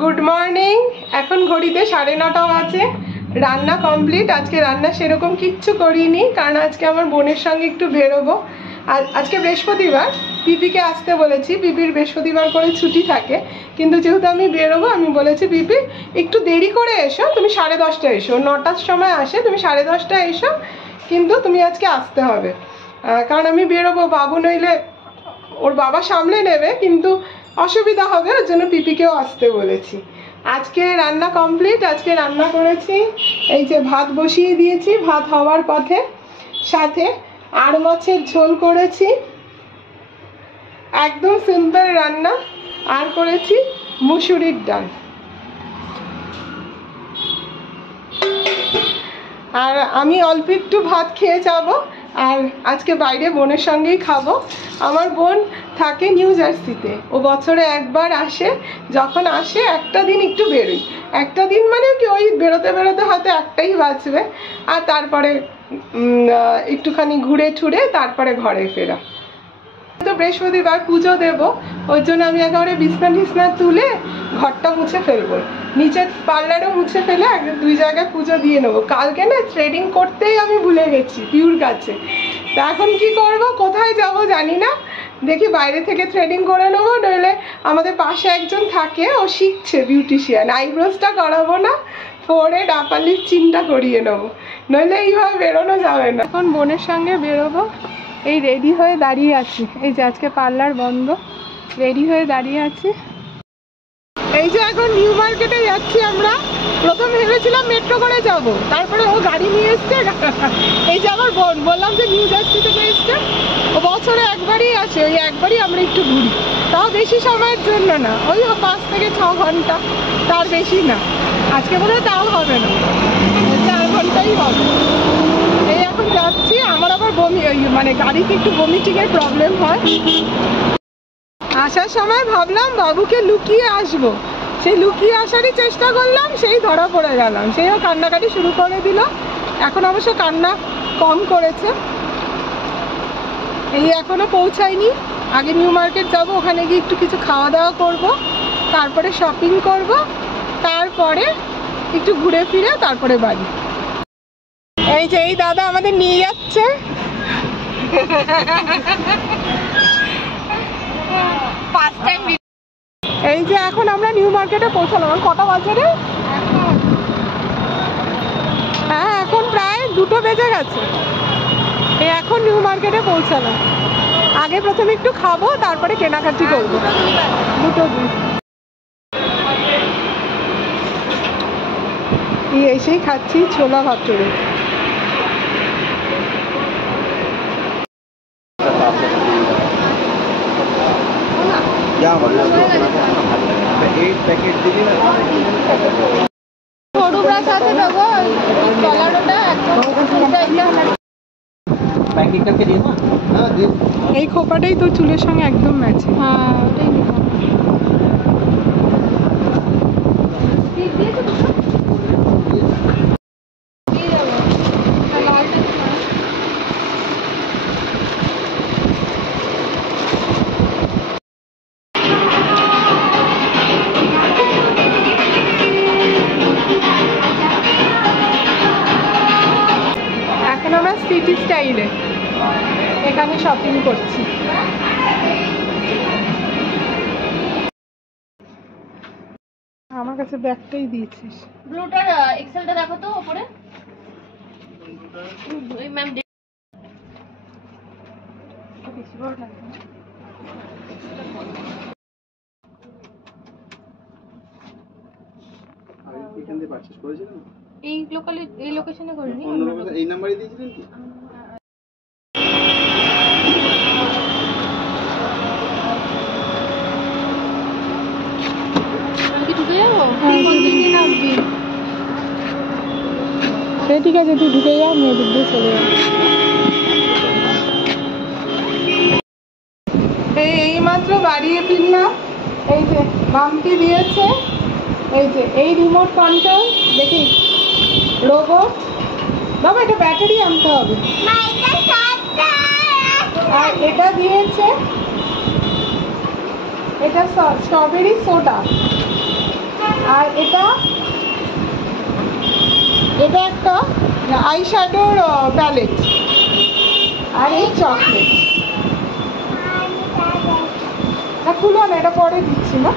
Good morning. এখন ঘড়িতে 9:30 বাজে। রান্না কমপ্লিট। আজকে রান্না সেরকম কিচ্ছু করিনি, কারণ আজকে আমার বোনের সঙ্গে একটু বেরোবো। আর আজকে বৃহস্পতিবার, পিপিকে আসতে বলেছি। পিপির বৃহস্পতিবার করে ছুটি থাকে, কিন্তু যেহেতু আমি বেরোবো, আমি বলেছি পিপি একটু দেরি করে এসো, তুমি 10:30 এসো। 9টার সময় আসে, তুমি 10:30 এসো, কিন্তু তুমি আজকে আসতে হবে, কারণ আমি বেরোবো। বাবু নইলে ওর বাবা সামলে নেবে, কিন্তু অসুবিধা হবে, ওর জন্য পিপিকেও আসতে বলেছি। আজকে রান্না কমপ্লিট। আজকে রান্না করেছি, এই যে ভাত বসিয়ে দিয়েছি, ভাত হওয়ার পথে। সাথে আর মাছের ঝোল করেছি, একদম সিম্পল রান্না। আর করেছি মুসুরির ডাল। আর আমি অল্প একটু ভাত খেয়ে যাবো, আর আজকে বাইরে বোনের সঙ্গেই খাবো। আমার বোন থাকে নিউ জার্সিতে, ও বছরে একবার আসে। যখন আসে একটা দিন একটু বেরোই, একটা দিন মানে কি ওই বেরোতে বেরোতে হয়তো একটাই বাজবে, আর তারপরে একটুখানি ঘুরে ঠুরে তারপরে ঘরে ফেরা। তো বৃহস্পতিবার পুজো দেবো, ওই জন্য আমি একেবারে বিছনা টিছনা তুলে ঘরটা মুছে ফেলবো, নিচের পার্লারও মুছে ফেলে 2 জায়গায় পুজো দিয়ে নেবো। কালকে না থ্রেডিং করতেই আমি ভুলে গেছি পিউর কাছে। তা এখন কি করব, কোথায় যাব জানি না। দেখি বাইরে থেকে থ্রেডিং করে নেবো, নইলে আমাদের পাশে একজন থাকে, ও শিখছে বিউটিশিয়ান, আইব্রোসটা করাবো না, পরে ডাপালির চিনটা করিয়ে নেবো, নইলে এইভাবে বেরোনো যাবে না। এখন বোনের সঙ্গে বেরোবো। এই রেডি হয়ে দাঁড়িয়ে আছি, এই যে আজকে পার্লার বন্ধ, রেডি হয়ে দাঁড়িয়ে আছি। এই যে এখন নিউ মার্কেটে যাচ্ছি আমরা। প্রথম ভেবেছিলাম মেট্রো করে যাব, তারপরে ও গাড়ি নিয়ে এসছে। এই যে আমার বোন, বললাম যে নিউ জার্সি থেকে এসছে, ও বছরে একবারই আসে, ওই একবারই আমরা একটু ঘুরি, তাও বেশি সময়ের জন্য না, ওই 5 থেকে 6 ঘন্টা, তার বেশি না। আজকে বোধহয় তাও হবে না, 4 ঘন্টাই হবে। এই এখন যাচ্ছি। আমার আবার বমি, মানে গাড়িতে একটু বমিটিংয়ের প্রবলেম হয়। আসার সময় ভাবলাম বাবুকে লুকিয়ে আসবো, সেই লুকিয়ে আসারই চেষ্টা করলাম, সেই ধরা পড়ে গেলাম। সেইও কান্নাকাটি শুরু করে দিল। এখন অবশ্য কান্না কম করেছে। এই এখনো পৌঁছায়নি। আগে নিউ মার্কেট যাব, ওখানে গিয়ে একটু কিছু খাওয়া দাওয়া করব, তারপরে শপিং করব, তারপরে একটু ঘুরে ফিরে তারপরে বাড়ি। এই যে এই দাদা আমাদের নিয়ে যাচ্ছে। এই যে এখন আমরা নিউ মার্কেটে পৌঁছালাম। কটা বাজে রে? হ্যাঁ, এখন প্রায় 2টো বেজে গেছে। এই এখন নিউ মার্কেটে পৌঁছালাম। আগে প্রথমে একটু খাবো, তারপরে কেনাকাটি করবো। 2:02 এসেই খাচ্ছি ছোলা ভাটুরে। এই খোপাটাই তোর চুলের সঙ্গে একদম ম্যাচিং। হ্যাঁ, ওটাই নিব। এখন আমরা সিটি স্টাইলে এখানে শপিং করছি। আমার কাছে ব্যাগটাই দিয়েছিস। ব্লুটার এক্সেলটা দেখো তো উপরে। ওই ম্যাম এই লোকালে, এই লোকেশনে করিনি। এই নাম্বারে দিয়েছিলেন কি? ঠিক আছে, তুই ঢুকে যা, আমি এদিক দিয়ে চলে যাবো। এই মাত্র বাড়িয়ে ফিরলাম। এই যে বামটি দিয়েছে, এই যে এই রিমোট কন্ট্রোল, দেখি রোবট। বাবা, এটা ব্যাটারি আনতে হবে। আর এটা দিয়েছে, এটা স্ট্রবেরি সোডা। এটা একটা আই শ্যাডোর প্যালেট আর এই চকলেট। না খুলো না, এটা পরে দিচ্ছি না।